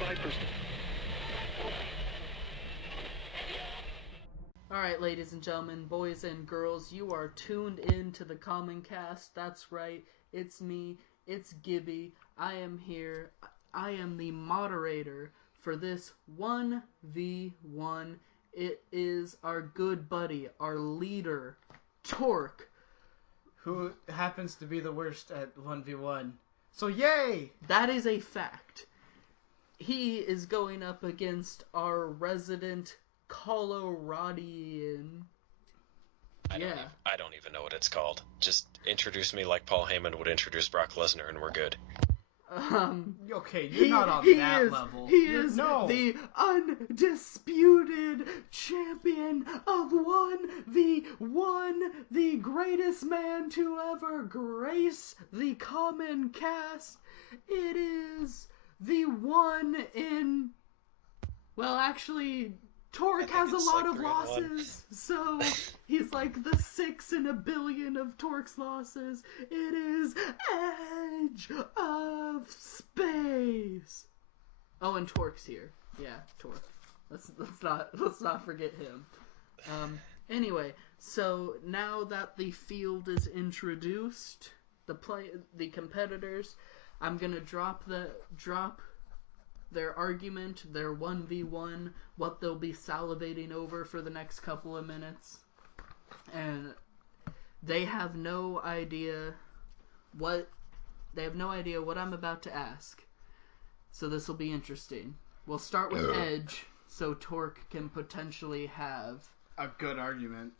5%. Alright, ladies and gentlemen, boys and girls, you are tuned in to the Common Cast. That's right, it's me, it's Gibby. I am here. I am the moderator for this 1v1. It is our good buddy, our leader, Torque. Who happens to be the worst at 1v1. So yay! That is a fact. He is going up against our resident Coloradian. I don't even know what it's called. Just introduce me like Paul Heyman would introduce Brock Lesnar, and we're good. Okay, you're not on that level. He is the undisputed champion of 1v1, the greatest man to ever grace the Common Cast. It is the one in... Well, actually, Torque has a lot of losses, so he's like the 6 in a billion of Torque's losses. It is Edge of Space. Oh, and Torque's here. Yeah, Torque. Let's not forget him. Anyway, so now that the field is introduced, the competitors, I'm gonna drop their argument, their 1v1, what they'll be salivating over for the next couple of minutes. And they have no idea what I'm about to ask. So this will be interesting. We'll start with Edge, so Torque can potentially have a good argument.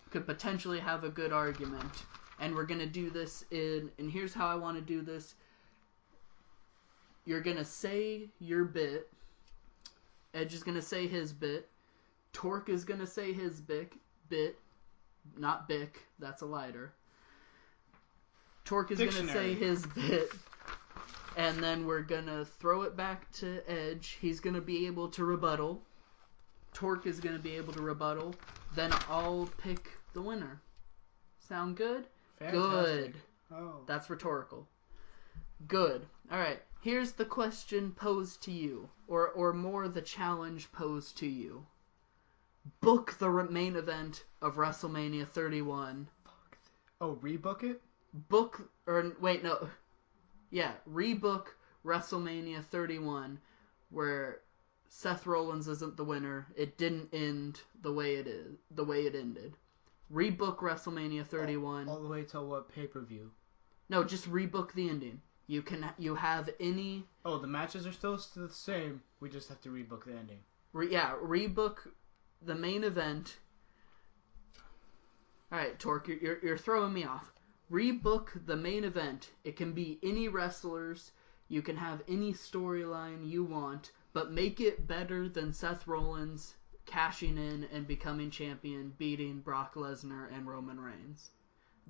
And we're going to do this and here's how I want to do this. You're going to say your bit. Edge is going to say his bit. Torque is going to say his bit. Not Bic. That's a lighter. Torque is going to say his bit. And then we're going to throw it back to Edge. He's going to be able to rebuttal. Torque is going to be able to rebuttal. Then I'll pick the winner. Sound good? Fantastic. Good. Oh. That's rhetorical. Good. Alright, here's the question posed to you. Or more the challenge posed to you. Book the main event of WresltMania 31. Oh, rebook it? Rebook WresltMania 31, where Seth Rollins isn't the winner. It didn't end the way it ended. Rebook WreslMania 31. All the way till what pay-per-view? No, just rebook the ending. You have any... Oh, the matches are still the same. We just have to rebook the ending. Rebook the main event. Alright, Torque, you're throwing me off. Rebook the main event. It can be any wrestlers. You can have any storyline you want, but make it better than Seth Rollins cashing in and becoming champion, beating Brock Lesnar and Roman Reigns.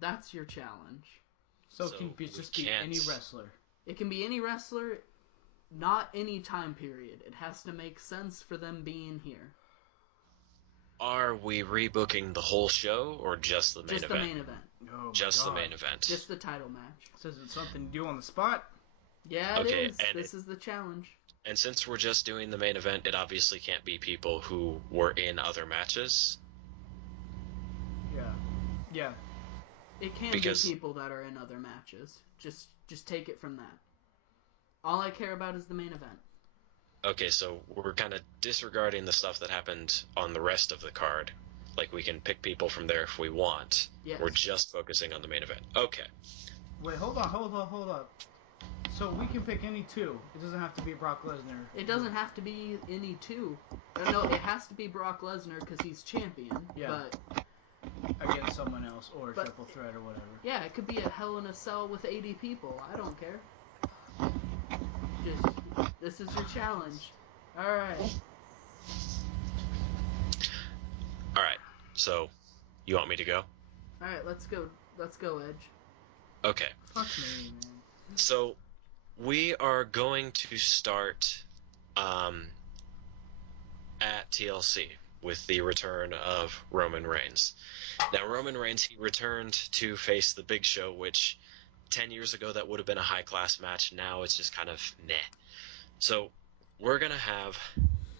That's your challenge. So it can just be any wrestler. It can be any wrestler, not any time period. It has to make sense for them being here. Are we rebooking the whole show or just the main event? Just the main event. Oh, just the main event. Just the title match. So is it something to do on the spot? Yeah, it is. This is the challenge. And since we're just doing the main event, it obviously can't be people who were in other matches. Yeah. It can be people that are in other matches. Just take it from that. All I care about is the main event. Okay, so we're kind of disregarding the stuff that happened on the rest of the card. Like, we can pick people from there if we want. Yes. We're just focusing on the main event. Okay. Wait, hold up. So we can pick any two. It doesn't have to be Brock Lesnar. It doesn't have to be any two. No, it has to be Brock Lesnar because he's champion. Yeah. But against someone else or a triple threat or whatever. Yeah, it could be a Hell in a Cell with 80 people. I don't care. This is your challenge. Alright. Alright, so, you want me to go? Alright, let's go. Let's go, Edge. Okay. Fuck me, man. So, we are going to start at TLC with the return of Roman Reigns. Now, Roman Reigns, he returned to face the Big Show, which 10 years ago that would have been a high-class match. Now it's just kind of meh. So, we're going to have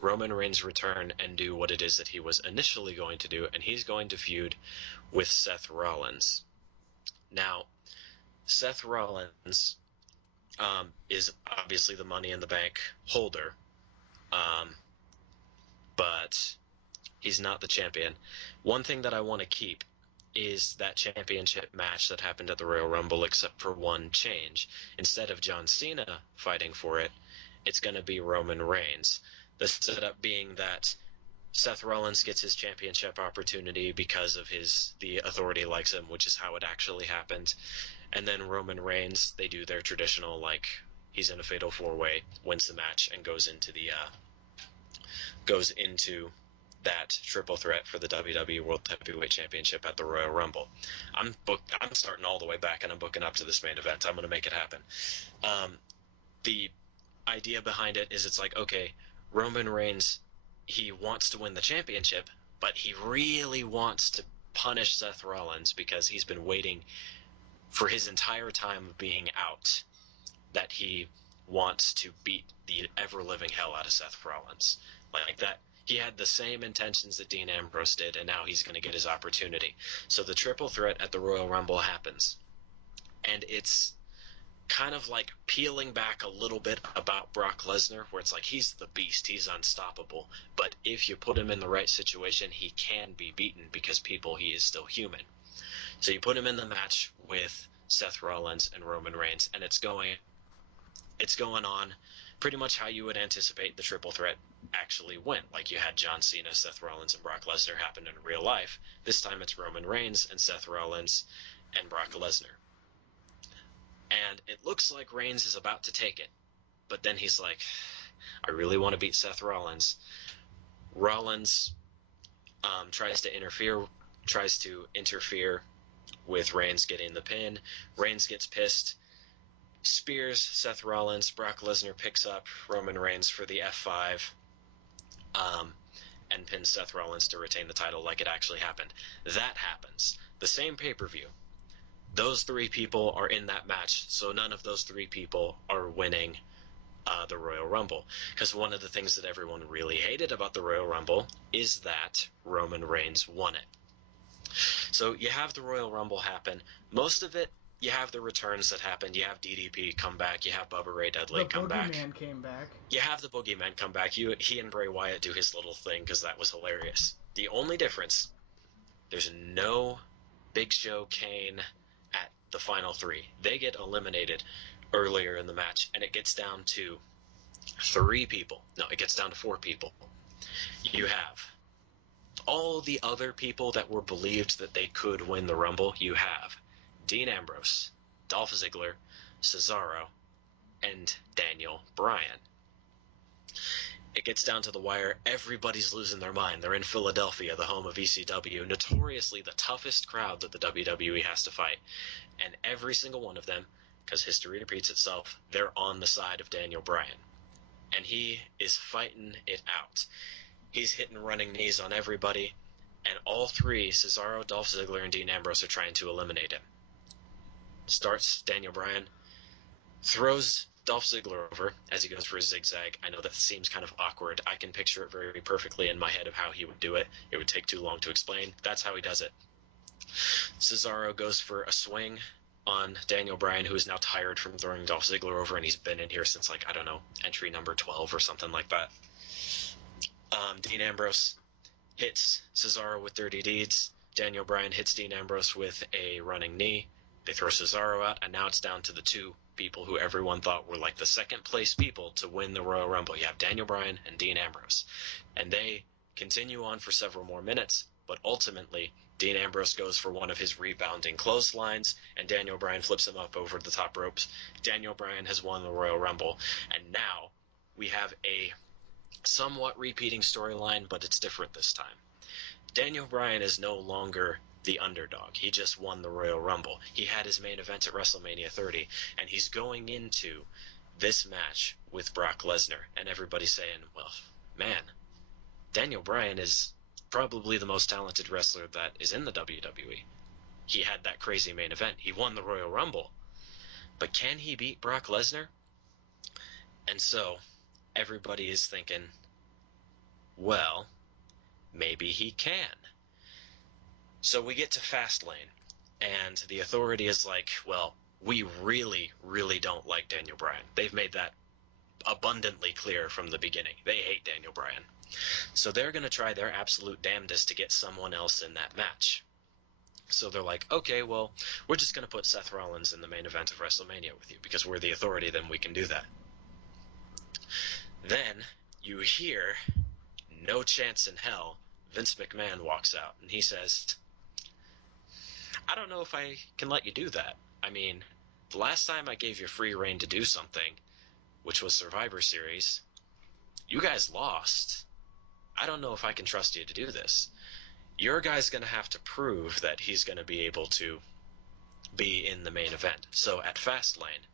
Roman Reigns return and do what it is that he was initially going to do, and he's going to feud with Seth Rollins. Now, Seth Rollins is obviously the Money in the Bank holder, but he's not the champion. One thing that I want to keep is that championship match that happened at the Royal Rumble, except for one change. Instead of John Cena fighting for it, it's going to be Roman Reigns. The setup being that Seth Rollins gets his championship opportunity because of the Authority likes him, which is how it actually happened. And then Roman Reigns, they do their traditional, like, he's in a fatal four-way, wins the match, and goes into that triple threat for the WWE World Heavyweight Championship at the Royal Rumble. I'm starting all the way back, and I'm booking up to this main event. I'm going to make it happen. The idea behind it is it's like, okay, Roman Reigns, he wants to win the championship, but he really wants to punish Seth Rollins because he's been waiting for his entire time of being out, that he wants to beat the ever-living hell out of Seth Rollins. Like that. He had the same intentions that Dean Ambrose did, and now he's going to get his opportunity. So the triple threat at the Royal Rumble happens. And it's kind of like peeling back a little bit about Brock Lesnar, where it's like he's the beast, he's unstoppable. But if you put him in the right situation, he can be beaten because he is still human. So you put him in the match with Seth Rollins and Roman Reigns, and it's going on pretty much how you would anticipate the triple threat actually went. Like you had John Cena, Seth Rollins, and Brock Lesnar happen in real life. This time it's Roman Reigns and Seth Rollins and Brock Lesnar. And it looks like Reigns is about to take it. But then he's like, I really want to beat Seth Rollins. Rollins tries to interfere with Reigns getting the pin. Reigns gets pissed, spears Seth Rollins. Brock Lesnar picks up Roman Reigns for the F5 and pins Seth Rollins to retain the title like it actually happened. That happens. The same pay-per-view. Those three people are in that match, so none of those three people are winning the Royal Rumble. Because one of the things that everyone really hated about the Royal Rumble is that Roman Reigns won it. So you have the Royal Rumble happen. Most of it, you have the returns that happened. You have DDP come back. You have Bubba Ray Dudley come back. The Boogeyman came back. You have the Boogeyman come back. He and Bray Wyatt do his little thing because that was hilarious. The only difference, there's no Big Show, Kane at the final three. They get eliminated earlier in the match, and it gets down to 3 people. No, it gets down to 4 people. You have all the other people that were believed that they could win the Rumble. You have Dean Ambrose, Dolph Ziggler, Cesaro, and Daniel Bryan. It gets down to the wire. Everybody's losing their mind. They're in Philadelphia, the home of ECW, notoriously the toughest crowd that the WWE has to fight. And every single one of them, because history repeats itself, they're on the side of Daniel Bryan. And he is fighting it out. He's hitting running knees on everybody. And all 3, Cesaro, Dolph Ziggler, and Dean Ambrose, are trying to eliminate him. Starts Daniel Bryan, throws Dolph Ziggler over as he goes for his zigzag. I know that seems kind of awkward. I can picture it very perfectly in my head of how he would do it. It would take too long to explain. That's how he does it. Cesaro goes for a swing on Daniel Bryan, who is now tired from throwing Dolph Ziggler over, and he's been in here since, like, I don't know, entry number 12 or something like that. Dean Ambrose hits Cesaro with Dirty Deeds. Daniel Bryan hits Dean Ambrose with a running knee. They throw Cesaro out, and now it's down to the 2 people who everyone thought were like the second-place people to win the Royal Rumble. You have Daniel Bryan and Dean Ambrose. And they continue on for several more minutes, but ultimately Dean Ambrose goes for one of his rebounding clotheslines, and Daniel Bryan flips him up over the top ropes. Daniel Bryan has won the Royal Rumble, and now we have a somewhat repeating storyline, but it's different this time. Daniel Bryan is no longer the underdog. He just won the Royal Rumble. He had his main event at WresltMania 30, and he's going into this match with Brock Lesnar, and everybody's saying, well, man, Daniel Bryan is probably the most talented wrestler that is in the WWE. He had that crazy main event. He won the Royal Rumble. But can he beat Brock Lesnar? And so everybody is thinking, well, maybe he can. So we get to Fastlane, and the Authority is like, well, we really, really don't like Daniel Bryan. They've made that abundantly clear from the beginning. They hate Daniel Bryan. So they're going to try their absolute damnedest to get someone else in that match. So they're like, okay, well, we're just going to put Seth Rollins in the main event of WrestleMania with you because we're the Authority, then we can do that. Then you hear, no chance in hell, Vince McMahon walks out and he says, I don't know if I can let you do that. I mean, the last time I gave you free reign to do something, which was Survivor Series, you guys lost. I don't know if I can trust you to do this. Your guy's going to have to prove that he's going to be able to be in the main event. So at Fastlane,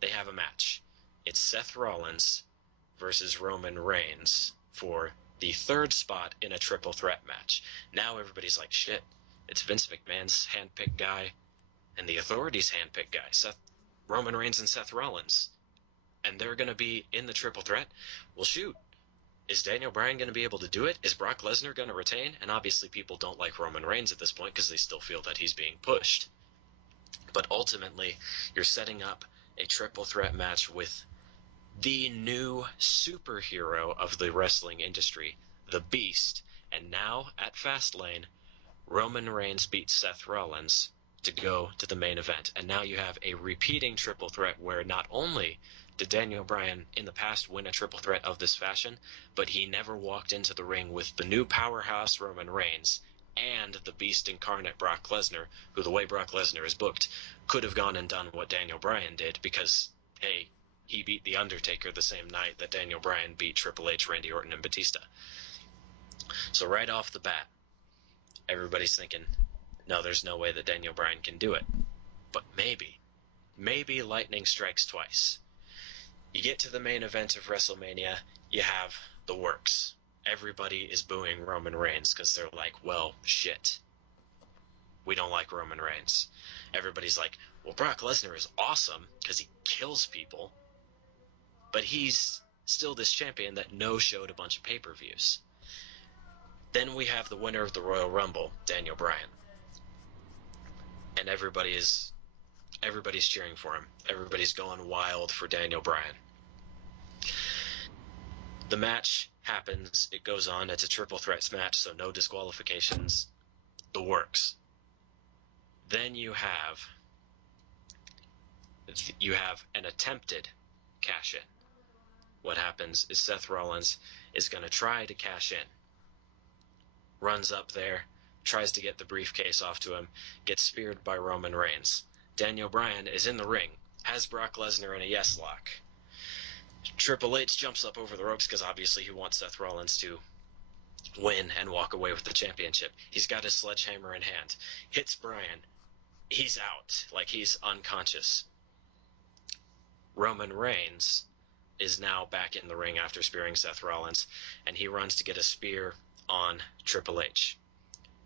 they have a match. It's Seth Rollins versus Roman Reigns for the third spot in a triple threat match. Now everybody's like, shit, it's Vince McMahon's handpicked guy and the Authority's handpicked guy, Roman Reigns and Seth Rollins. And they're going to be in the triple threat. Well, shoot. Is Daniel Bryan going to be able to do it? Is Brock Lesnar going to retain? And obviously people don't like Roman Reigns at this point because they still feel that he's being pushed. But ultimately, you're setting up a triple threat match with the new superhero of the wrestling industry, the Beast. And now, at Fastlane, Roman Reigns beats Seth Rollins to go to the main event. And now you have a repeating triple threat where not only did Daniel Bryan in the past win a triple threat of this fashion, but he never walked into the ring with the new powerhouse Roman Reigns and the Beast incarnate Brock Lesnar, who, the way Brock Lesnar is booked, could have gone and done what Daniel Bryan did because, hey, he beat The Undertaker the same night that Daniel Bryan beat Triple H, Randy Orton, and Batista. So right off the bat, everybody's thinking, no, there's no way that Daniel Bryan can do it. But maybe lightning strikes twice. You get to the main event of WrestleMania, you have the works. Everybody is booing Roman Reigns because they're like, well, shit. We don't like Roman Reigns. Everybody's like, well, Brock Lesnar is awesome because he kills people, but he's still this champion that no-showed a bunch of pay-per-views. Then we have the winner of the Royal Rumble, Daniel Bryan. And everybody's cheering for him. Everybody's going wild for Daniel Bryan. The match happens. It goes on. It's a triple threats match, so no disqualifications. The works. Then you have an attempted cash in. What happens is Seth Rollins is going to try to cash in. Runs up there, tries to get the briefcase off to him, gets speared by Roman Reigns. Daniel Bryan is in the ring, has Brock Lesnar in a yes lock. Triple H jumps up over the ropes because obviously he wants Seth Rollins to win and walk away with the championship. He's got his sledgehammer in hand. Hits Bryan. He's out. Like, he's unconscious. Roman Reigns is now back in the ring after spearing Seth Rollins, and he runs to get a spear on Triple H.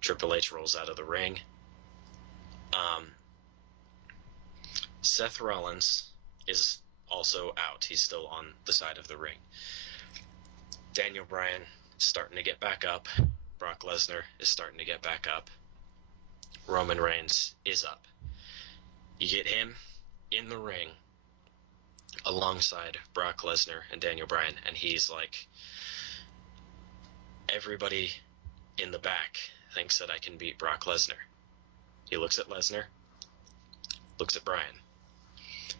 Triple H rolls out of the ring. Seth Rollins is also out. He's still on the side of the ring. Daniel Bryan is starting to get back up. Brock Lesnar is starting to get back up. Roman Reigns is up. You get him in the ring alongside Brock Lesnar and Daniel Bryan, and he's like, everybody in the back thinks that I can beat Brock Lesnar. He looks at Lesnar, looks at Bryan,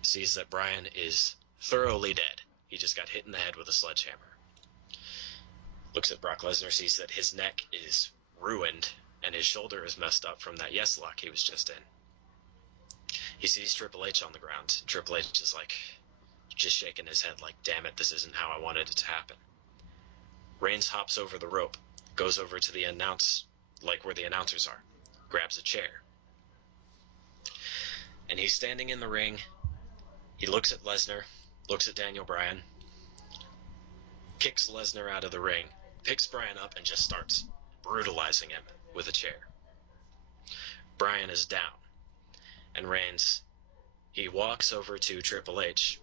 sees that Bryan is thoroughly dead. He just got hit in the head with a sledgehammer. Looks at Brock Lesnar, sees that his neck is ruined and his shoulder is messed up from that yes lock he was just in. He sees Triple H on the ground. Triple H is like, just shaking his head like, damn it, this isn't how I wanted it to happen. Reigns hops over the rope, goes over to the like where the announcers are, grabs a chair. And he's standing in the ring. He looks at Lesnar, looks at Daniel Bryan, kicks Lesnar out of the ring, picks Bryan up, and just starts brutalizing him with a chair. Bryan is down. And Reigns, he walks over to Triple H,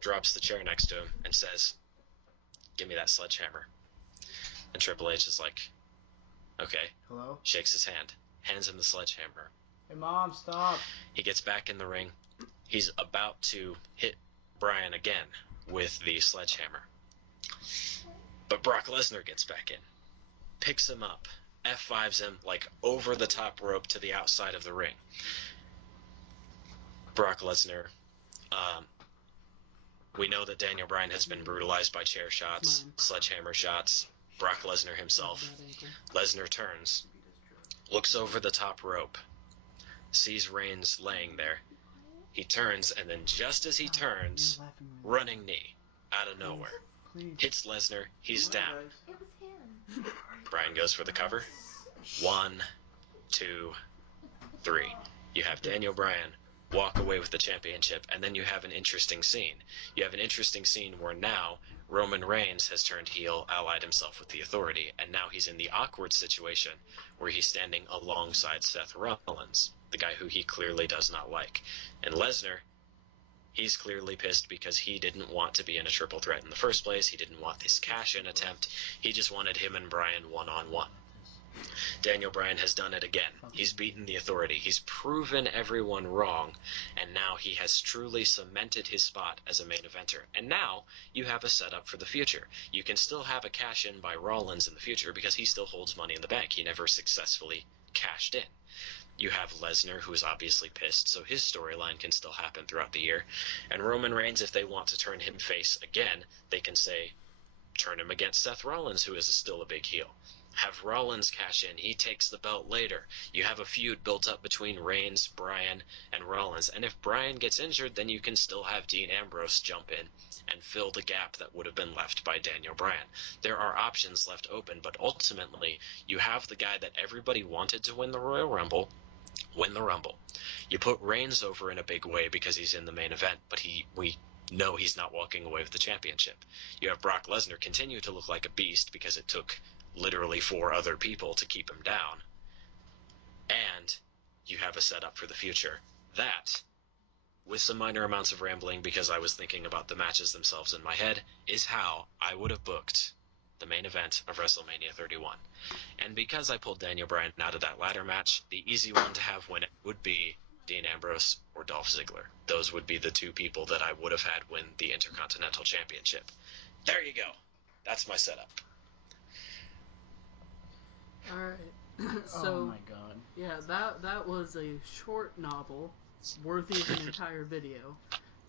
drops the chair next to him, and says, Give me that sledgehammer. And Triple H is like, okay. Hello? Shakes his hand. Hands him the sledgehammer. Hey, Mom, stop. He gets back in the ring. He's about to hit Bryan again with the sledgehammer. But Brock Lesnar gets back in. Picks him up. F5s him like over the top rope to the outside of the ring. Brock Lesnar. We know that Daniel Bryan has been brutalized by chair shots, sledgehammer shots. Brock Lesnar himself. Lesnar turns, looks over the top rope, sees Reigns laying there. He turns, and then just as he turns, running knee out of nowhere. Hits Lesnar. He's down. It was him. Bryan goes for the cover. 1, 2, 3. You have Daniel Bryan walk away with the championship, and then you have an interesting scene. You have an interesting scene where now Roman Reigns has turned heel, allied himself with the Authority, and now he's in the awkward situation where he's standing alongside Seth Rollins, the guy who he clearly does not like. And Lesnar, he's clearly pissed because he didn't want to be in a triple threat in the first place. He didn't want this cash-in attempt. He just wanted him and Bryan one-on-one. Daniel Bryan has done it again. He's beaten the Authority. He's proven everyone wrong, and now he has truly cemented his spot as a main eventer. And now you have a setup for the future. You can still have a cash-in by Rollins in the future because he still holds Money in the Bank. He never successfully cashed in. You have Lesnar, who is obviously pissed, so his storyline can still happen throughout the year. And Roman Reigns, if they want to turn him face again, they can say, turn him against Seth Rollins, who is still a big heel. Have Rollins cash in. He takes the belt later. You have a feud built up between Reigns, Bryan, and Rollins. And if Bryan gets injured, then you can still have Dean Ambrose jump in and fill the gap that would have been left by Daniel Bryan. There are options left open, but ultimately, you have the guy that everybody wanted to win the Royal Rumble, win the Rumble. You put Reigns over in a big way because he's in the main event, but we know he's not walking away with the championship. You have Brock Lesnar continue to look like a beast because it took literally 4 other people to keep him down. And you have a setup for the future. That, with some minor amounts of rambling because I was thinking about the matches themselves in my head, is how I would have booked the main event of WreslMania 31. And because I pulled Daniel Bryan out of that ladder match, the easy one to have win it would be Dean Ambrose or Dolph Ziggler. Those would be the 2 people that I would have had win the Intercontinental Championship. There you go. That's my setup. Alright. So, oh my god. yeah, that was a short novel, worthy of an entire video.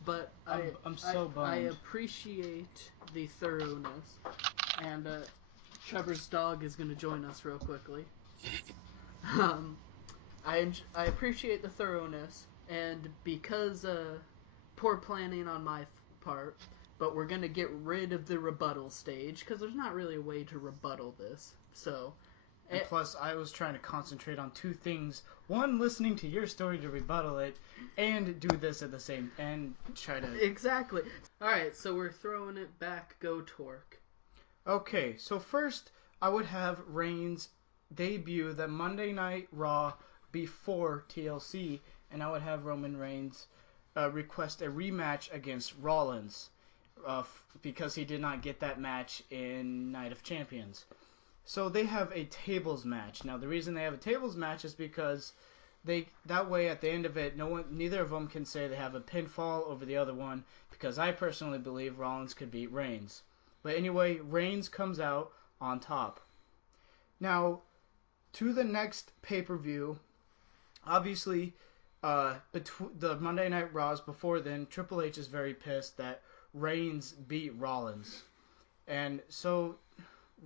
But I'm so bummed. I appreciate the thoroughness. And Trevor's dog is going to join us real quickly. I appreciate the thoroughness, and because poor planning on my part, but we're going to get rid of the rebuttal stage, because there's not really a way to rebuttal this. So, and plus, I was trying to concentrate on 2 things. One, listening to your story to rebuttal it, and do this at the same, and try to... Exactly. Alright, so we're throwing it back. Go Torque. Okay, so first, I would have Reigns debut the Monday Night Raw before TLC, and I would have Roman Reigns request a rematch against Rollins, because he did not get that match in Night of Champions. So they have a tables match. Now, the reason they have a tables match is because that way at the end of it, neither of them can say they have a pinfall over the other one, because I personally believe Rollins could beat Reigns. But anyway, Reigns comes out on top. Now, to the next pay-per-view, obviously, the Monday Night Raws before then, Triple H is very pissed that Reigns beat Rollins. And so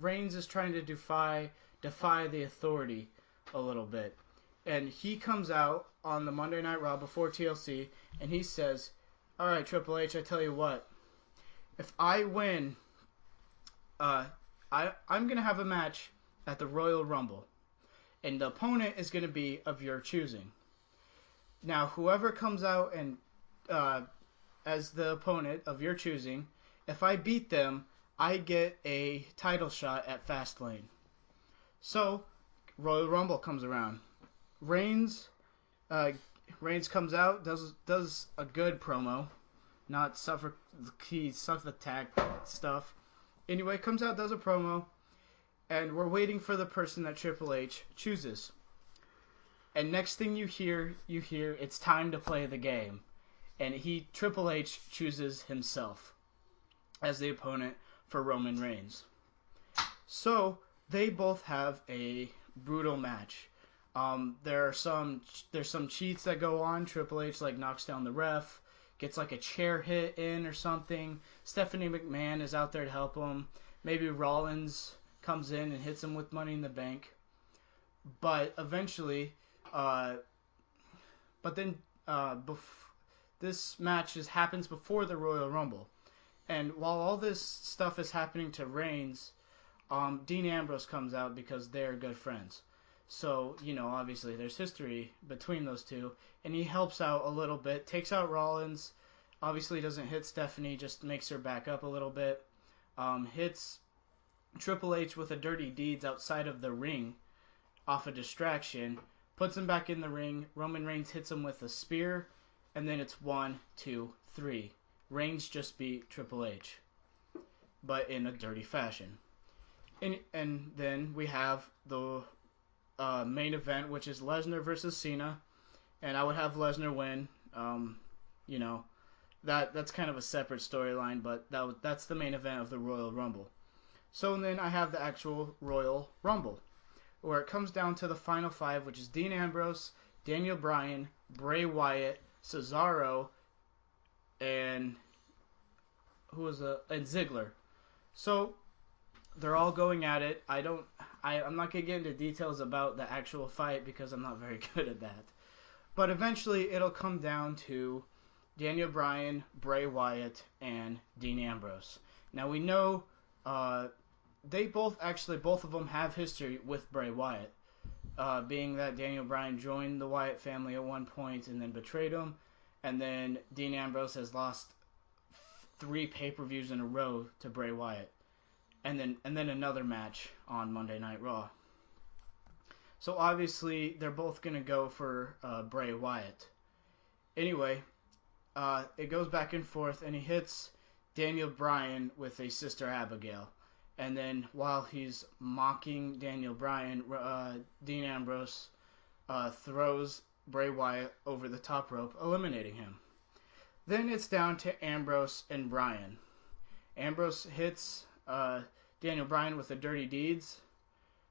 Reigns is trying to defy the Authority a little bit. And he comes out on the Monday Night Raw before TLC, and he says, alright, Triple H, I tell you what. If I win, I'm going to have a match at the Royal Rumble. And the opponent is going to be of your choosing. Now, whoever comes out and as the opponent of your choosing, if I beat them, I get a title shot at Fastlane. So, Royal Rumble comes around. Reigns comes out, does a good promo, not suffer attack stuff. Anyway, comes out, does a promo, and we're waiting for the person that Triple H chooses. And next thing you hear it's time to play the game. And Triple H chooses himself as the opponent for Roman Reigns. So they both have a brutal match. There's some cheats that go on. Triple H knocks down the ref, gets a chair hit in or something. Stephanie McMahon is out there to help him. Maybe Rollins comes in and hits him with Money in the Bank. But eventually, this match happens before the Royal Rumble. And while all this stuff is happening to Reigns, Dean Ambrose comes out because they're good friends. So, obviously there's history between those two. And he helps out a little bit, takes out Rollins. Obviously doesn't hit Stephanie, just makes her back up a little bit. Hits Triple H with a Dirty Deeds outside of the ring off a distraction. Puts him back in the ring. Roman Reigns hits him with a spear. And then it's 1, 2, 3. Reigns just beat Triple H. But in a dirty fashion. And then we have the main event, which is Lesnar versus Cena. And I would have Lesnar win. That's kind of a separate storyline, but that's the main event of the Royal Rumble. So then I have the actual Royal Rumble, where it comes down to the final 5, which is Dean Ambrose, Daniel Bryan, Bray Wyatt, Cesaro, and and Ziggler. So they're all going at it. I'm not gonna get into details about the actual fight because I'm not very good at that. But eventually it'll come down to Daniel Bryan, Bray Wyatt, and Dean Ambrose. Now we know both of them have history with Bray Wyatt. Being that Daniel Bryan joined the Wyatt family at one point and then betrayed him. And then Dean Ambrose has lost 3 pay-per-views in a row to Bray Wyatt. And then another match on Monday Night Raw. So obviously they're both going to go for Bray Wyatt. Anyway, it goes back and forth and he hits Daniel Bryan with a Sister Abigail. And then while he's mocking Daniel Bryan, Dean Ambrose throws Bray Wyatt over the top rope, eliminating him. Then it's down to Ambrose and Bryan. Ambrose hits Daniel Bryan with a Dirty Deeds.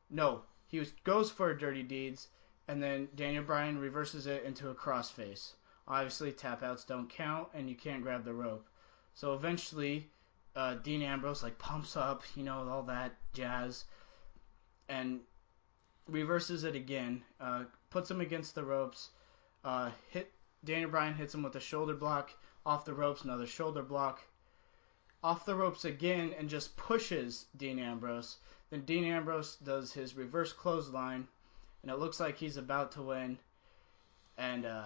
No, he goes for a Dirty Deeds, and then Daniel Bryan reverses it into a crossface. Obviously, tap outs don't count, and you can't grab the rope. So eventually, Dean Ambrose pumps up, all that jazz, and reverses it again. Puts him against the ropes. Daniel Bryan hits him with a shoulder block. Off the ropes, another shoulder block. Off the ropes again, and just pushes Dean Ambrose. Then Dean Ambrose does his reverse clothesline, and it looks like he's about to win. And, I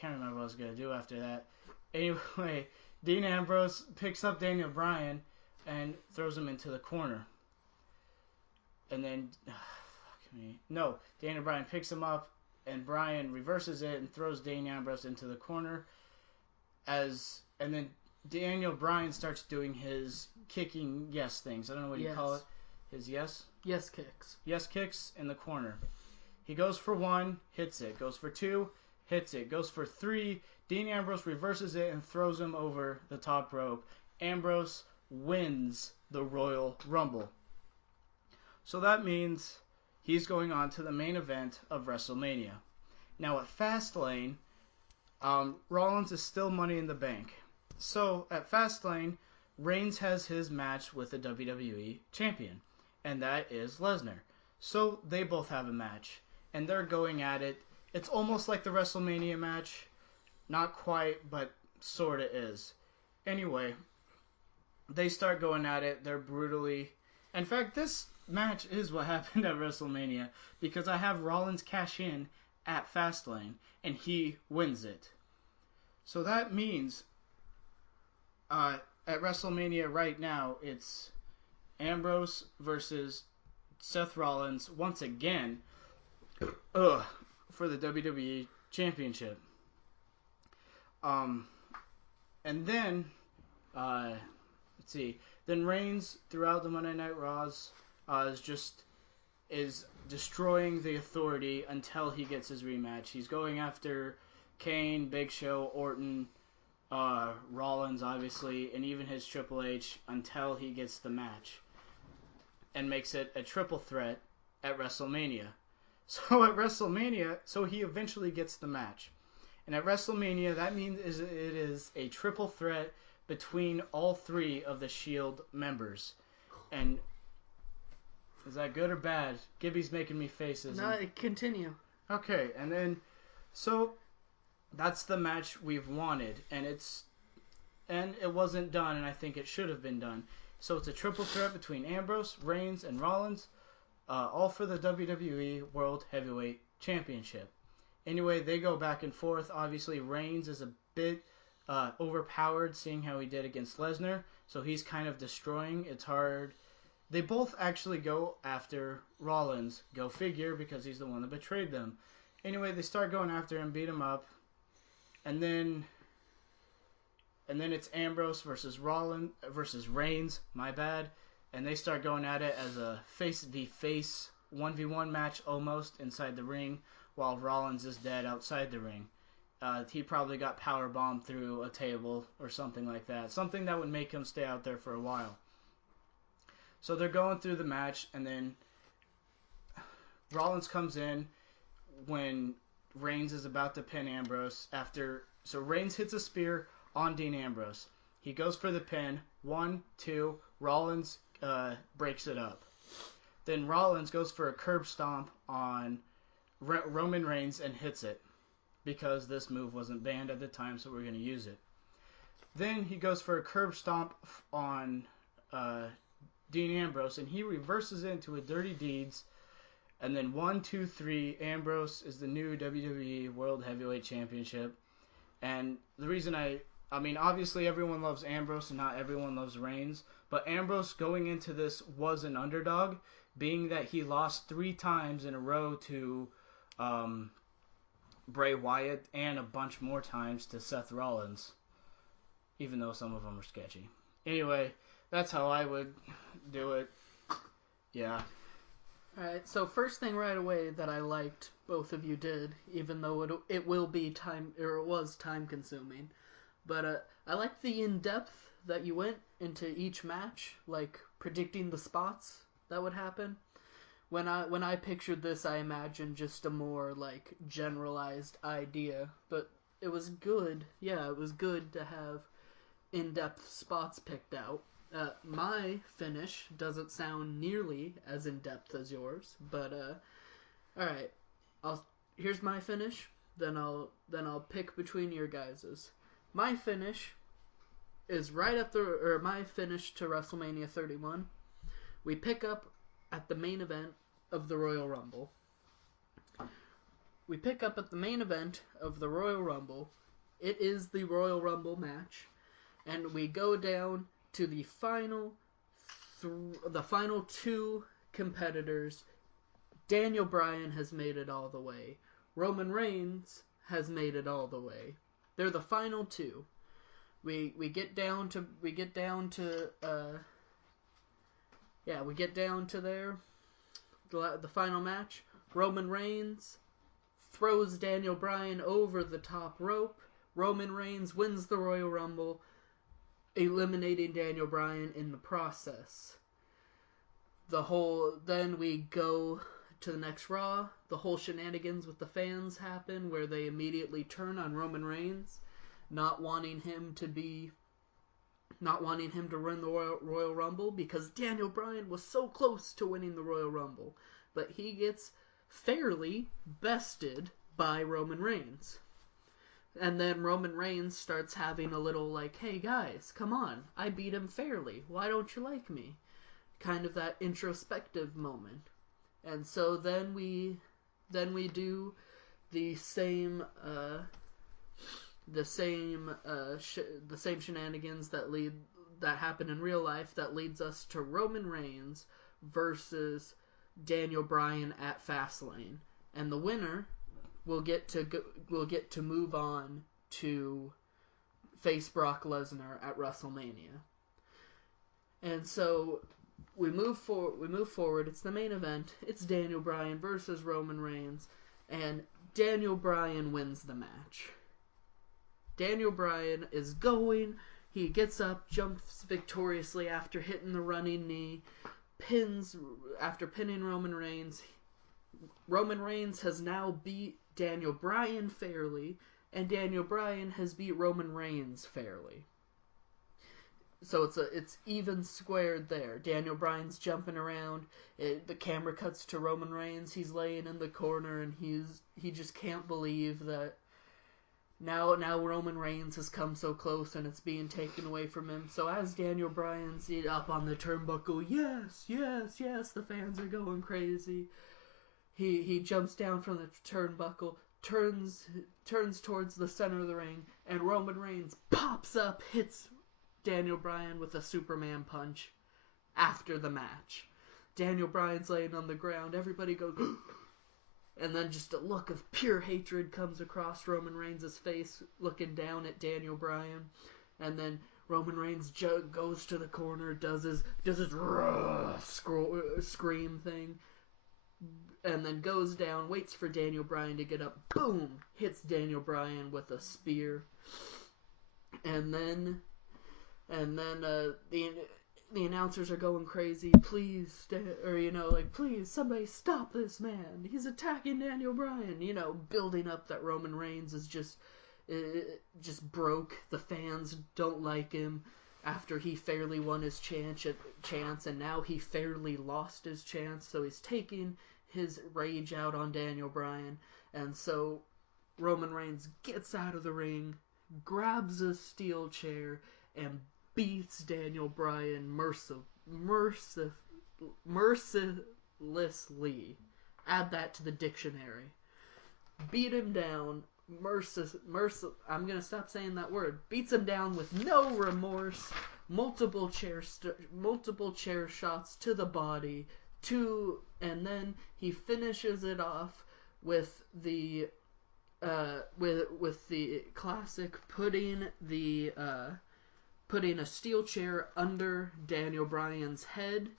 can't remember what I was going to do after that. Anyway, Dean Ambrose picks up Daniel Bryan and throws him into the corner. And then, Daniel Bryan picks him up, and Bryan reverses it and throws Dean Ambrose into the corner. And then Daniel Bryan starts doing his kicking yes things. I don't know what you call it. His yes? Yes kicks. Yes kicks in the corner. He goes for 1, hits it. Goes for 2, hits it. Goes for 3. Dean Ambrose reverses it and throws him over the top rope. Ambrose wins the Royal Rumble. So that means he's going on to the main event of WresltMania. Now at Fastlane, Rollins is still Money in the Bank. So at Fastlane, Reigns has his match with the WWE Champion, and that is Lesnar. So they both have a match, and they're going at it. It's almost like the WrestleMania match. Not quite, but sort of is. Anyway, they start going at it. They're brutally... In fact, this match is what happened at WrestleMania, because I have Rollins cash in at Fastlane, and he wins it. So that means at WrestleMania right now, it's Ambrose versus Seth Rollins once again for the WWE Championship. And then, let's see, Then Reigns, throughout the Monday Night Raws, is destroying the Authority until he gets his rematch. He's going after Kane, Big Show, Orton, Rollins, obviously, and even his Triple H until he gets the match. And makes it a triple threat at WresltMania. So at WresltMania, he eventually gets the match. And at WresltMania, that means it is a triple threat between all three of the Shield members. And is that good or bad? Gibby's making me faces. No, continue. Okay, and then that's the match we've wanted, and it wasn't done, and I think it should have been done. So it's a triple threat between Ambrose, Reigns, and Rollins, all for the WWE World Heavyweight Championship. Anyway, they go back and forth. Obviously, Reigns is a bit overpowered, seeing how he did against Lesnar, so he's kind of destroying. It's hard. They both actually go after Rollins. Go figure, because he's the one that betrayed them. Anyway, they start going after him, beat him up, and then it's Ambrose versus Reigns. My bad. And they start going at it as a face 1v1 match almost inside the ring, while Rollins is dead outside the ring. He probably got powerbombed through a table or something like that. Something that would make him stay out there for a while. So they're going through the match, and then Rollins comes in when Reigns is about to pin Ambrose. So Reigns hits a spear on Dean Ambrose. He goes for the pin. 1, 2, Rollins breaks it up. Then Rollins goes for a curb stomp on Roman Reigns and hits it, because this move wasn't banned at the time, so we're going to use it. Then he goes for a curb stomp on Dean Ambrose, and he reverses it into a Dirty Deeds. And then 1, 2, 3, Ambrose is the new WWE World Heavyweight Championship. And the reason obviously everyone loves Ambrose and not everyone loves Reigns, but Ambrose going into this was an underdog, being that he lost 3 times in a row to Bray Wyatt and a bunch more times to Seth Rollins, even though some of them are sketchy. Anyway, that's how I would do it. Yeah. Alright, so first thing right away that I liked both of you did, even though it was time consuming, but I liked the in-depth that you went into each match, like predicting the spots that would happen. When I pictured this, I imagined just a more like generalized idea, but it was good. Yeah, it was good to have in-depth spots picked out. My finish doesn't sound nearly as in-depth as yours, but alright. Here's my finish, then I'll pick between your guys's. My finish is my finish to WrestleMania 31. We pick up at the main event of the Royal Rumble. It is the Royal Rumble match, and we go down to the final 2 competitors. Daniel Bryan has made it all the way. Roman Reigns has made it all the way. They're the final 2. We get down to the final match. Roman Reigns throws Daniel Bryan over the top rope. Roman Reigns wins the Royal Rumble, eliminating Daniel Bryan in the process. Then we go to the next Raw. The whole shenanigans with the fans happen, where they immediately turn on Roman Reigns, not wanting him to win the Royal Rumble, because Daniel Bryan was so close to winning the Royal Rumble. But he gets fairly bested by Roman Reigns. And then Roman Reigns starts having a little like, hey guys, come on, I beat him fairly. Why don't you like me? Kind of that introspective moment. And so then we do the same shenanigans that happen in real life, that leads us to Roman Reigns versus Daniel Bryan at Fastlane, and the winner will get to move on to face Brock Lesnar at WrestleMania. And so we move forward. It's the main event. It's Daniel Bryan versus Roman Reigns, and Daniel Bryan wins the match. Daniel Bryan is going. He gets up, jumps victoriously after hitting the running knee, after pinning Roman Reigns. Roman Reigns has now beat Daniel Bryan fairly, and Daniel Bryan has beat Roman Reigns fairly. So it's even squared there. Daniel Bryan's jumping around. The camera cuts to Roman Reigns. He's laying in the corner, and he just can't believe that now Roman Reigns has come so close, and it's being taken away from him. So as Daniel Bryan's up on the turnbuckle, yes, yes, yes, the fans are going crazy. He jumps down from the turnbuckle, turns towards the center of the ring, and Roman Reigns pops up, hits Daniel Bryan with a Superman punch after the match. Daniel Bryan's laying on the ground. Everybody goes, and then just a look of pure hatred comes across Roman Reigns' face, looking down at Daniel Bryan. And then Roman Reigns goes to the corner, does his scream thing, and then goes down, waits for Daniel Bryan to get up, boom, hits Daniel Bryan with a spear. And then the announcers are going crazy. Please, please, somebody stop this man. He's attacking Daniel Bryan. Building up that Roman Reigns is just broke. The fans don't like him after he fairly won his chance, and now he fairly lost his chance. So he's taking his rage out on Daniel Bryan, and so Roman Reigns gets out of the ring, grabs a steel chair, and beats Daniel Bryan mercilessly. Add that to the dictionary. Beat him down. I'm gonna stop saying that word. Beats him down with no remorse. Multiple chair shots to the body. And then he finishes it off with the classic putting a steel chair under Daniel Bryan's head,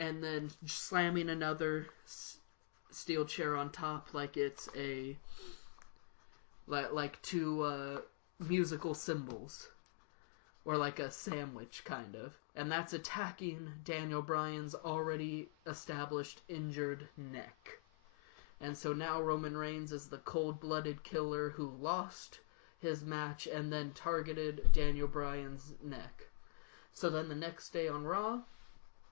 and then slamming another steel chair on top like it's like two musical cymbals, or like a sandwich, kind of. And that's attacking Daniel Bryan's already established injured neck. And so now Roman Reigns is the cold-blooded killer who lost his match and then targeted Daniel Bryan's neck. So then the next day on Raw,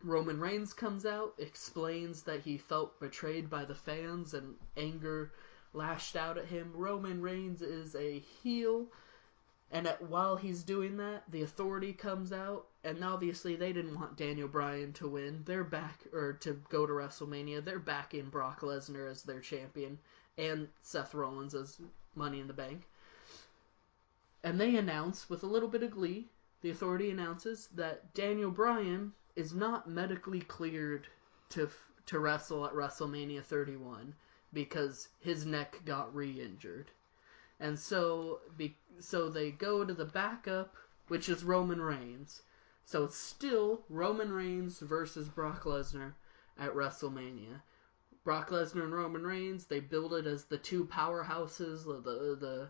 Roman Reigns comes out, explains that he felt betrayed by the fans and anger lashed out at him. Roman Reigns is a heel, and while he's doing that, the Authority comes out, and obviously they didn't want Daniel Bryan to win. They're back, or to go to WreslMania. They're backing Brock Lesnar as their champion, and Seth Rollins as Money in the Bank. And they announce, with a little bit of glee, the Authority announces that Daniel Bryan is not medically cleared to wrestle at WrestleMania 31 because his neck got re-injured. And so they go to the backup, which is Roman Reigns. So it's still Roman Reigns versus Brock Lesnar at WrestleMania. Brock Lesnar and Roman Reigns, they build it as the two powerhouses, the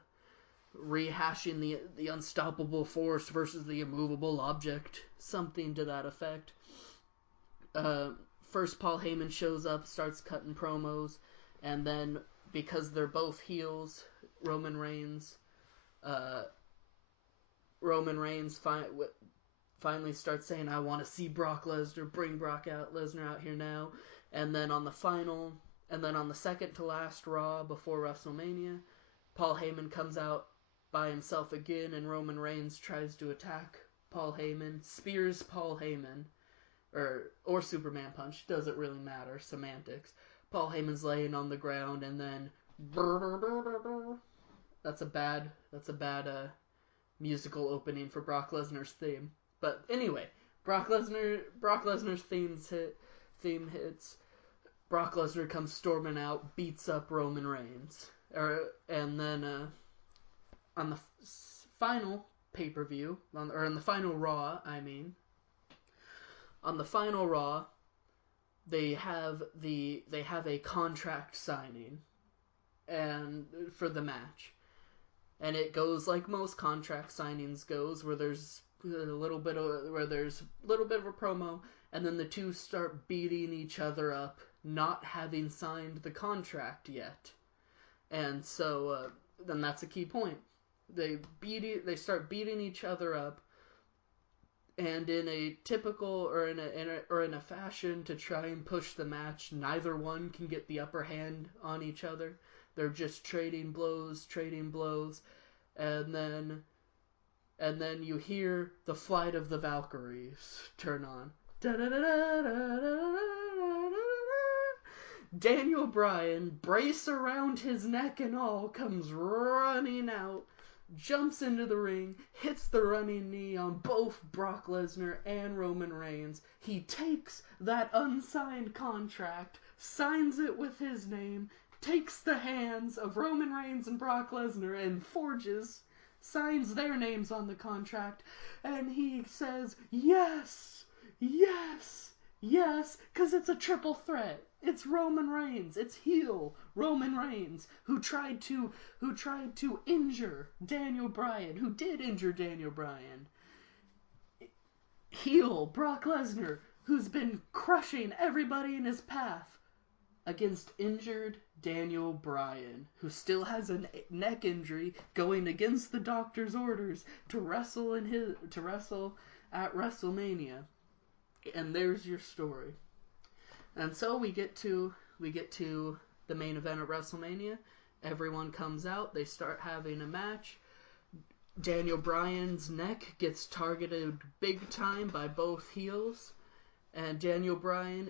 rehashing the unstoppable force versus the immovable object, something to that effect. First, Paul Heyman shows up, starts cutting promos, and then because they're both heels, Roman Reigns finally starts saying, "I want to see Brock Lesnar. Bring Brock Lesnar out here now." And then on the second to last Raw before WrestleMania, Paul Heyman comes out by himself again, and Roman Reigns tries to attack Paul Heyman, spears Paul Heyman, or Superman punch, doesn't really matter, semantics. Paul Heyman's laying on the ground, and then that's a bad musical opening for Brock Lesnar's theme. But anyway, Brock Lesnar's theme hits. Brock Lesnar comes storming out, beats up Roman Reigns, and then on the final pay-per-view, or on the final Raw, on the final Raw, they have a contract signing, and for the match, and it goes like most contract signings goes, where there's a little bit of a promo, and then the two start beating each other up, not having signed the contract yet, and so then that's a key point. They start beating each other up, and in a typical or in a fashion to try and push the match, neither one can get the upper hand on each other. They're just trading blows, and then you hear the Flight of the Valkyries turn on. Daniel Bryan, brace around his neck and all, comes running out, jumps into the ring, hits the running knee on both Brock Lesnar and Roman Reigns. He takes that unsigned contract, signs it with his name, takes the hands of Roman Reigns and Brock Lesnar and signs their names on the contract, and he says, yes, yes, yes, because it's a triple threat. It's Roman Reigns. It's heel Roman Reigns, who tried to injure Daniel Bryan, who did injure Daniel Bryan. Heel Brock Lesnar, who's been crushing everybody in his path, against injured Daniel Bryan, who still has a neck injury, going against the doctor's orders to wrestle at WresltMania. And there's your story. And so we get to the main event at WreslMania. Everyone comes out. They start having a match. Daniel Bryan's neck gets targeted big time by both heels, and Daniel Bryan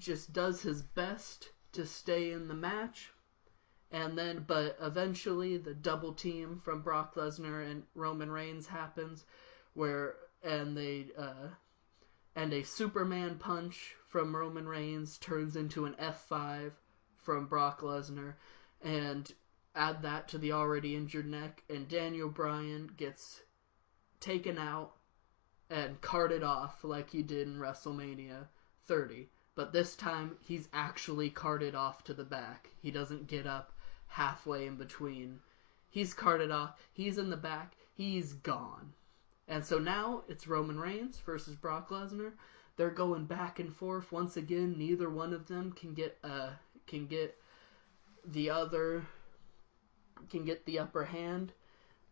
just does his best to stay in the match. But eventually the double team from Brock Lesnar and Roman Reigns happens, and a Superman punch from Roman Reigns turns into an F5 from Brock Lesnar, and add that to the already injured neck, and Daniel Bryan gets taken out and carted off like he did in WrestleMania 30. But this time, he's actually carted off to the back. He doesn't get up halfway in between. He's carted off. He's in the back. He's gone. And so now it's Roman Reigns versus Brock Lesnar. They're going back and forth. Once again, neither one of them can get the upper hand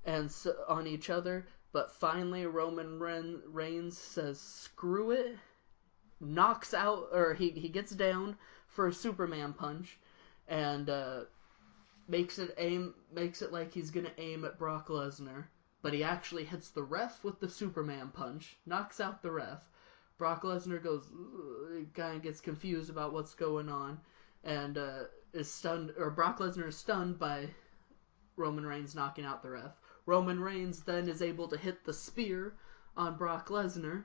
and so, on each other. But finally, Roman Reigns says, "Screw it." Knocks out, or he gets down for a Superman punch, and makes it like he's gonna aim at Brock Lesnar, but he actually hits the ref with the Superman punch, knocks out the ref. Brock Lesnar kind of gets confused about what's going on, and is stunned, or Brock Lesnar is stunned by Roman Reigns knocking out the ref. Roman Reigns then is able to hit the spear on Brock Lesnar.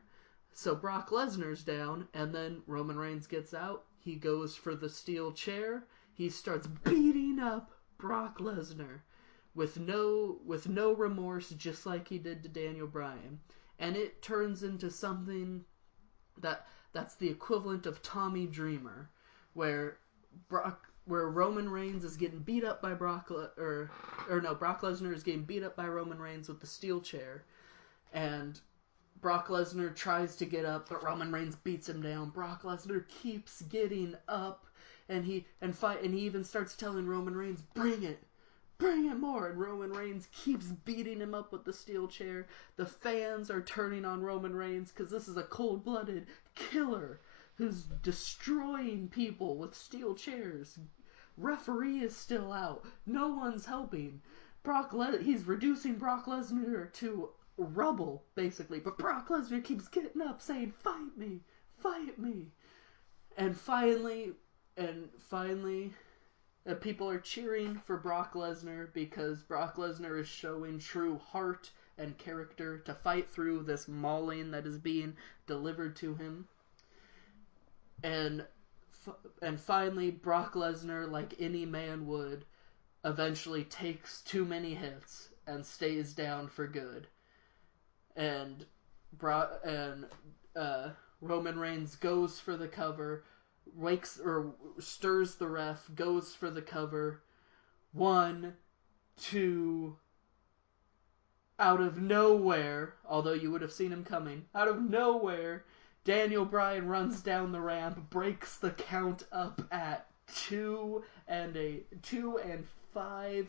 So Brock Lesnar's down, and then Roman Reigns gets out. He goes for the steel chair. He starts beating up Brock Lesnar with no remorse, just like he did to Daniel Bryan. And it turns into something that's the equivalent of Tommy Dreamer, where Roman Reigns is getting beat up by Brock Lesnar is getting beat up by Roman Reigns with the steel chair, and Brock Lesnar tries to get up, but Roman Reigns beats him down. Brock Lesnar keeps getting up, and he even starts telling Roman Reigns, bring it more, and Roman Reigns keeps beating him up with the steel chair. The fans are turning on Roman Reigns because this is a cold-blooded killer who's destroying people with steel chairs. Referee is still out. No one's helping. He's reducing Brock Lesnar to rubble, basically. But Brock Lesnar keeps getting up, saying, "Fight me, fight me." And finally, people are cheering for Brock Lesnar because Brock Lesnar is showing true heart and character to fight through this mauling that is being delivered to him. And finally, Brock Lesnar, like any man would, eventually takes too many hits and stays down for good. And Roman Reigns goes for the cover, wakes or stirs the ref, goes for the cover. 1, 2, out of nowhere, although you would have seen him coming, out of nowhere, Daniel Bryan runs down the ramp, breaks the count up at 2 and 5/6,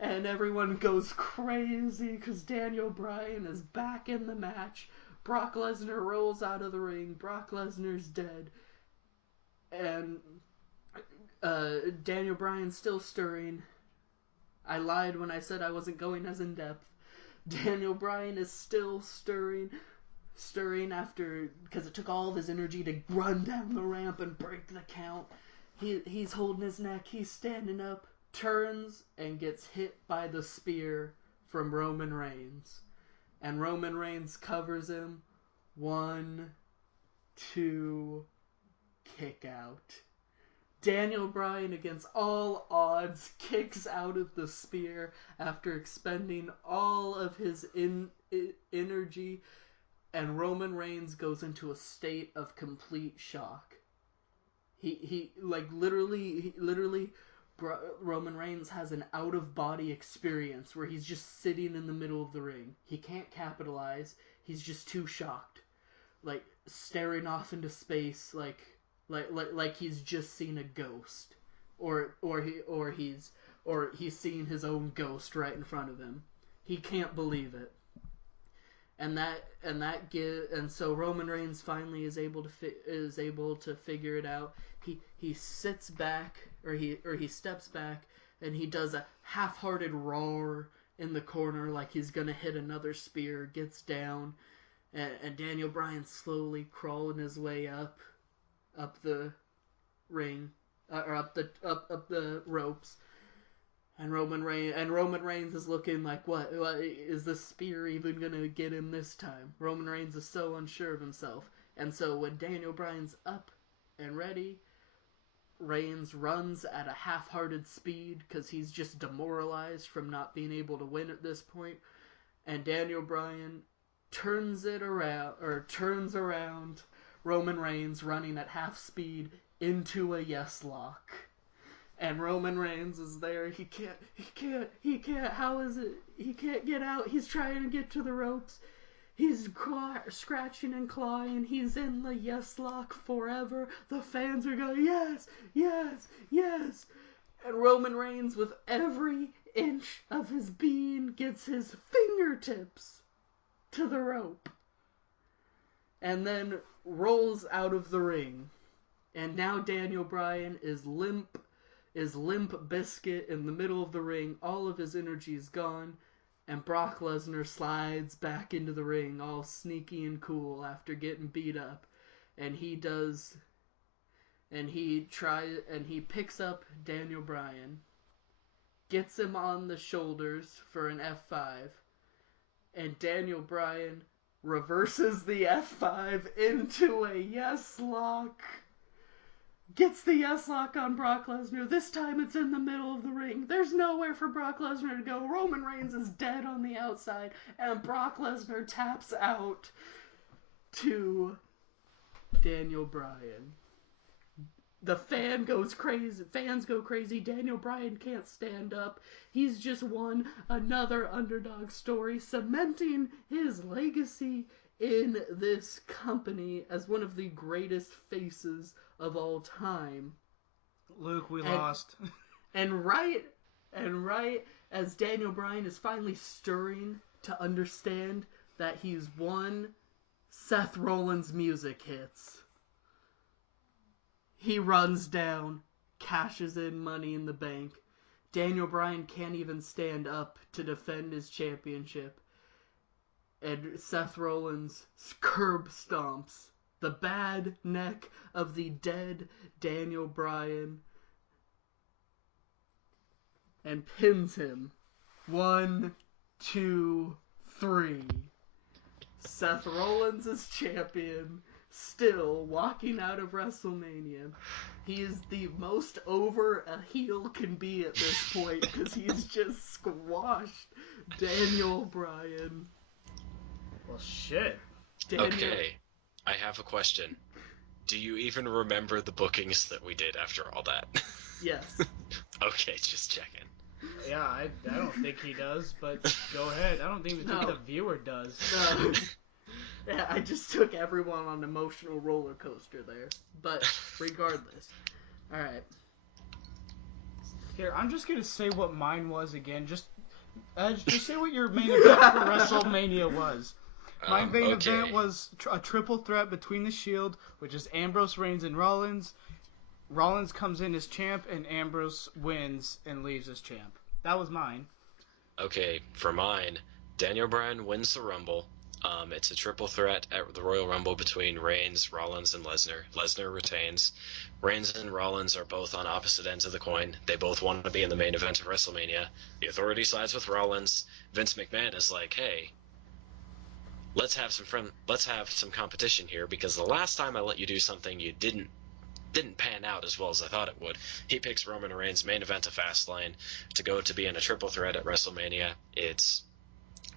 and everyone goes crazy because Daniel Bryan is back in the match. Brock Lesnar rolls out of the ring. Brock Lesnar's dead. And Daniel Bryan's still stirring. I lied when I said I wasn't going as in-depth. Daniel Bryan is still stirring after, because it took all of his energy to run down the ramp and break the count. He's holding his neck. He's standing up, turns, and gets hit by the spear from Roman Reigns. And Roman Reigns covers him. 1, 2, kick out. Daniel Bryan, against all odds, kicks out of the spear after expending all of his energy, and Roman Reigns goes into a state of complete shock. Roman Reigns has an out-of-body experience where he's just sitting in the middle of the ring. He can't capitalize. He's just too shocked. Like, staring off into space, like he's just seen a ghost. Or he's seeing his own ghost right in front of him. He can't believe it. And so Roman Reigns finally is able to figure it out. He sits back, or he steps back, and he does a half-hearted roar in the corner like he's gonna hit another spear. Gets down, and Daniel Bryan slowly crawling his way up the ring, or up the ropes. And Roman Reigns is looking like, what is this spear even gonna get him this time? Roman Reigns is so unsure of himself. And so when Daniel Bryan's up and ready, Reigns runs at a half-hearted speed because he's just demoralized from not being able to win at this point. And Daniel Bryan turns around Roman Reigns running at half speed into a yes lock. And Roman Reigns is there. He can't. How is it? He can't get out. He's trying to get to the ropes. He's scratching and clawing. He's in the yes lock forever. The fans are going, yes, yes, yes. And Roman Reigns, with every inch of his being, gets his fingertips to the rope. And then rolls out of the ring. And now Daniel Bryan is limp biscuit in the middle of the ring. All of his energy is gone. And Brock Lesnar slides back into the ring all sneaky and cool after getting beat up. And he picks up Daniel Bryan, gets him on the shoulders for an F5, and Daniel Bryan reverses the F5 into a yes lock. Gets the yes lock on Brock Lesnar. This time it's in the middle of the ring. There's nowhere for Brock Lesnar to go. Roman Reigns is dead on the outside, and Brock Lesnar taps out to Daniel Bryan. The fans go crazy. Daniel Bryan can't stand up. He's just won another underdog story, cementing his legacy in this company as one of the greatest faces of all time. Luke, we lost. And right as Daniel Bryan is finally stirring to understand that he's won, Seth Rollins' music hits. He runs down, cashes in Money in the Bank. Daniel Bryan can't even stand up to defend his championship. And Seth Rollins curb stomps the bad neck of the dead Daniel Bryan and pins him. 1, 2, 3. Seth Rollins is champion, still walking out of WresltMania. He is the most over a heel can be at this point because he's just squashed Daniel Bryan. Well, shit. Okay. I have a question. Do you even remember the bookings that we did after all that? Yes. Okay, just checking. Yeah, I don't think he does, but go ahead. I don't even think No. the viewer does. No. Yeah, I just took everyone on an emotional roller coaster there. But regardless. Alright. Here, I'm just gonna say what mine was again. Just say what your main event for WresltMania was. My main Okay. event was a triple threat between the Shield, which is Ambrose, Reigns, and Rollins. Rollins comes in as champ, and Ambrose wins and leaves as champ. That was mine. Okay, for mine, Daniel Bryan wins the Rumble. It's a triple threat at the Royal Rumble between Reigns, Rollins, and Lesnar. Lesnar retains. Reigns and Rollins are both on opposite ends of the coin. They both want to be in the main event of WrestleMania. The Authority sides with Rollins. Vince McMahon is like, hey, let's have some competition here, because the last time I let you do something you didn't pan out as well as I thought it would. He picks Roman Reigns main event of Fastlane to go to be in a triple threat at WrestleMania. It's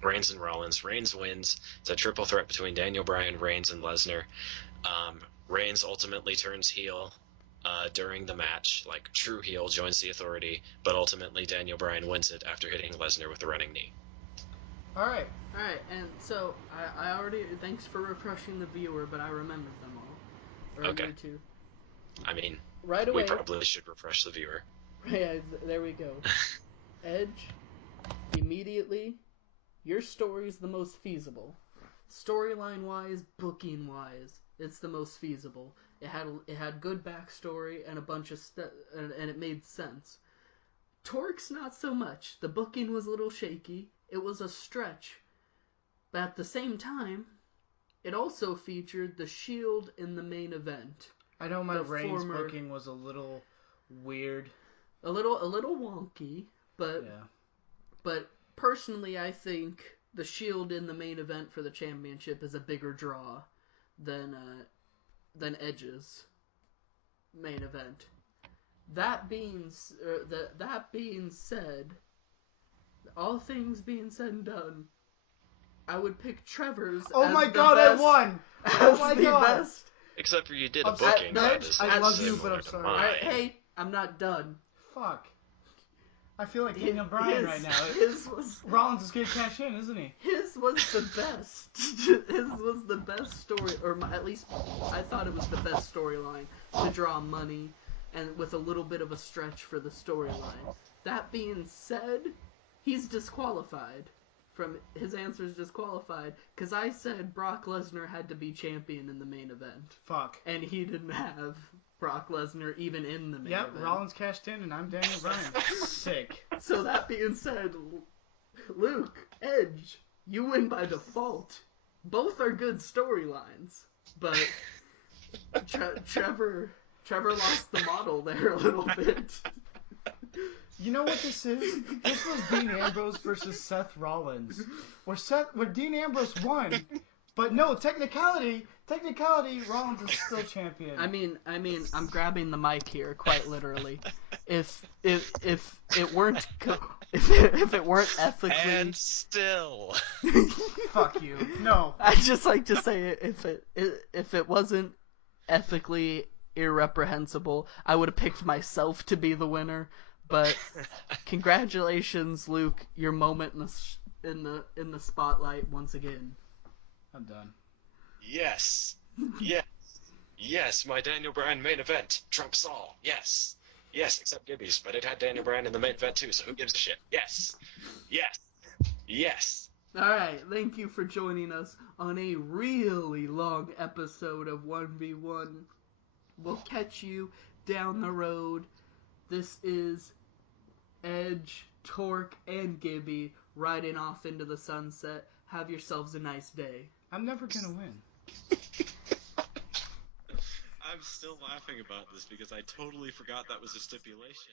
Reigns and Rollins. Reigns wins. It's a triple threat between Daniel Bryan, Reigns, and Lesnar. Reigns ultimately turns heel during the match, like true heel, joins the Authority, but ultimately Daniel Bryan wins it after hitting Lesnar with the running knee. Alright. Alright, and so I already, thanks for refreshing the viewer, but I remembered them all. Or Okay. you two. I mean, Right we away. probably should refresh the viewer. Yeah, there we go. Edge, immediately, your story's the most feasible. Storyline wise, booking wise, it's the most feasible. It had good backstory and a bunch of stuff, and it made sense. Torque's not so much. The booking was a little shaky. It was a stretch. But at the same time, it also featured the Shield in the main event. I know my Reigns booking was a little weird. A little wonky, but yeah. But personally, I think the Shield in the main event for the championship is a bigger draw than Edge's main event. That being said, all things being said and done, I would pick Trevor's. Oh my god, I won! Oh my god! Best. Except for you did a I'm booking that is I love similar you, but I'm to sorry. mine. Hey, I'm not done. Fuck. I feel like Daniel Bryan right now. Rollins is gonna cash in, isn't he? His was the best. His was the best story, or at least I thought it was the best storyline to draw money, and with a little bit of a stretch for the storyline. That being said, he's disqualified. From his answer is disqualified because I said Brock Lesnar had to be champion in the main event. Fuck. And he didn't have Brock Lesnar even in the main event. Yep, Rollins cashed in, and I'm Daniel Bryan. Sick. So that being said, Luke, Edge, you win by default. Both are good storylines, but Trevor lost the model there a little bit. You know what this is? This was Dean Ambrose versus Seth Rollins, where Dean Ambrose won. But no, technicality, Rollins is still champion. I mean, I'm grabbing the mic here, quite literally. If it weren't if it weren't ethically, and still, fuck you. No, I'd just like to say if it wasn't ethically irreprehensible, I would have picked myself to be the winner. But congratulations, Luke, your moment in the spotlight once again. I'm done. Yes, my Daniel Bryan main event trumps all. Yes, except Gibby's, but it had Daniel Bryan in the main event too, so who gives a shit? Yes. All right, thank you for joining us on a really long episode of 1v1. We'll catch you down the road. This is Edge, Torque, and Gibby riding off into the sunset. Have yourselves a nice day. I'm never gonna win. I'm still laughing about this because I totally forgot that was a stipulation.